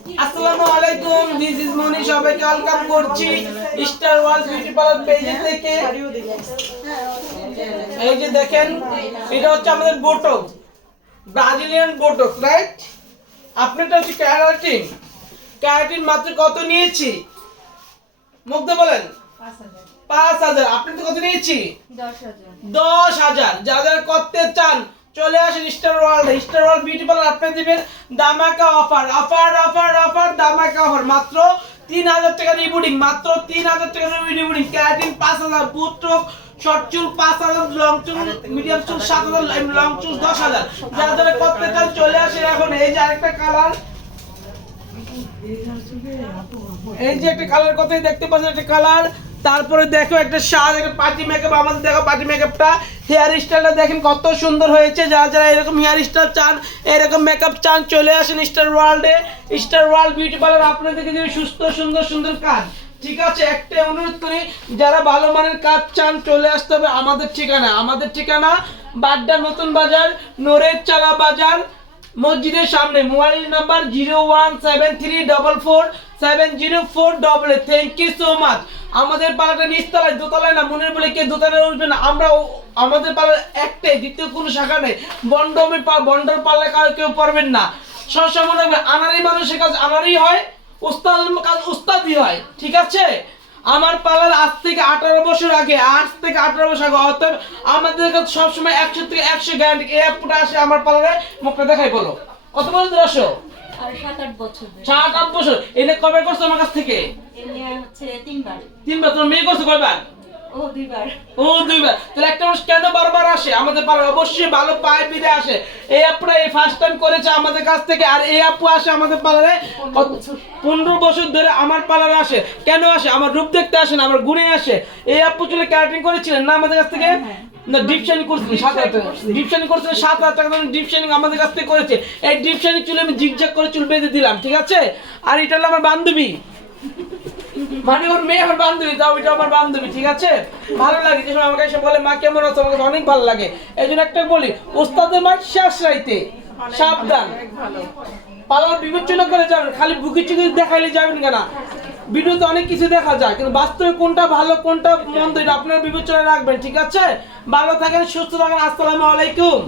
আসসালামু আলাইকুম this is মনি সবাইকে ওয়েলকাম করছি স্টার বিউটি পার্লার পেজে থেকে। এই যে দেখেন, এটা হচ্ছে আমাদের ব্রাজিলিয়ান রাইট হচ্ছে ক্যারাটিন ক্যারাটিন মাত্র কত নিয়েছি? মুগ্ধ বলেন? পাঁচ হাজার। আপনি তো কত নিয়েছি? দশ হাজার। যারা করতে চান, চলে আসেন star world star world beauty parlour দিবেন দামাকা অফার অফার অফার অফার মাত্র তিন হাজার টাকা রিবুডিং মাত্র তিন হাজার টাকা রিবুডিং ক্যারাটিন পাঁচ হাজার, বুট শর্ট চুল পাঁচ হাজার, লং চুল, মিডিয়াম চুল সাত হাজার লং চুল দশ হাজার। যারা করতে চান চলে আসেন এখন। এই যে আরেকটা কালার। এই যে একটা কালার কথাই দেখতে পাচ্ছেন? একটা কালার। তারপরে দেখো একটা শাড়ি একটা পার্টি মেকআপ আমাদের দেখো পার্টি মেকআপটা হেয়ার স্টাইলটা দেখেন কত সুন্দর হয়েছে। যারা যারা এরকম হেয়ার স্টাইল চান, এরকম মেকআপ চান, চলে আসেন স্টার ওয়ার্ল্ডে স্টার ওয়ার্ল্ড বিউটি পার্লার আপনাদেরকে দেবে সুস্থ, সুন্দর সুন্দর কাজ। ঠিক আছে একটা অনুরোধ করি, যারা ভালো মানের কাজ চান, চলে আসতে হবে আমাদের ঠিকানা। আমাদের ঠিকানা বাড্ডা নতুন বাজার নোরের চালা বাজার মসজিদের সামনে mobile number zero one seven three double four seven zero four double thank you so much আমাদের পাড়াটা নিচতলায়, দোতলায় না, মনের বলে কে দোতলায় উঠবে না। আমরা আমাদের পাড়ার একটাই, দ্বিতীয় কোনো শাখা নেই। বন্ডমে বন্ডর পাল্লায় কারও কেউ পারবেন না। সবসময় আনারই মানুষের কাজ আনারই হয় উস্তাদ কাজ উস্তাদই হয়। ঠিক আছে? আমার পালার আজ থেকে আঠারো বছর আগে আজ থেকে আঠারো বছর আগে অর্থাৎ আমাদের কাছে সবসময় একশো থেকে একশো গ্যারান্টি এই অ্যাপটা আসে আমার পালারে মুখটা দেখাই বলো। কত বছর ধরে আসো? সাত আট বছর ধরে। আট বছর। এনে কবে করছ আমার কাছ থেকে? তিনবার। তিনবার তোমার মেয়ে করছ কয়বার? ও দুইবার। ও দুইবার। তাহলে একটা মানুষ কেন বারবার আসে? আমাদের পাড়ায় অবশ্যই ভালো পায়ে বিদে আসে। এই আপুরা এই ফার্স্ট টাইম করেছে আমাদের কাছ থেকে আর এই আপু আসে আমাদের পাড়ারে পনেরো বছর। ধরে আমার পাড়ারে আসে। কেন আসে? আমার রূপ দেখতে আসে না আমার গুণে আসে। এই আপু চলে ক্যারাটিং করেছিলেন না আমাদের কাছ থেকে? না ডিপ শাইনিং করেছিলেন সাত হাজার টাকা। ডিপ শাইনিং করেছিলেন সাত হাজার টাকা ডিপ শাইনিং আমাদের কাছ থেকে করেছে। এই ডিপ শাইনিং চুলে আমি জিগজাগ করে চুল বেঁধে দিলাম ঠিক আছে? আর এটা হলো আমার বান্ধবী। মানে ওর মেয়ে আমার বান্ধবী তাও এটা আমার বান্ধবী ঠিক আছে? ভালো লাগে যে সময় আমাকে এসে বলে মা কেমন আছো? আমাকে অনেক ভালো লাগে। এই জন্য একটা বলি ওস্তাদের মা শেষ রাইতে সাবধান। পালার বিবেচনা করে যাবেন খালি বুকি চুকি দেখাইলে যাবেন কেন? ভিডিওতে অনেক কিছু দেখা যায় কিন্তু বাস্তবে কোনটা ভালো কোনটা মন্দ এটা আপনারা বিবেচনা রাখবেন ঠিক আছে? ভালো থাকেন সুস্থ থাকেন আসসালামু আলাইকুম।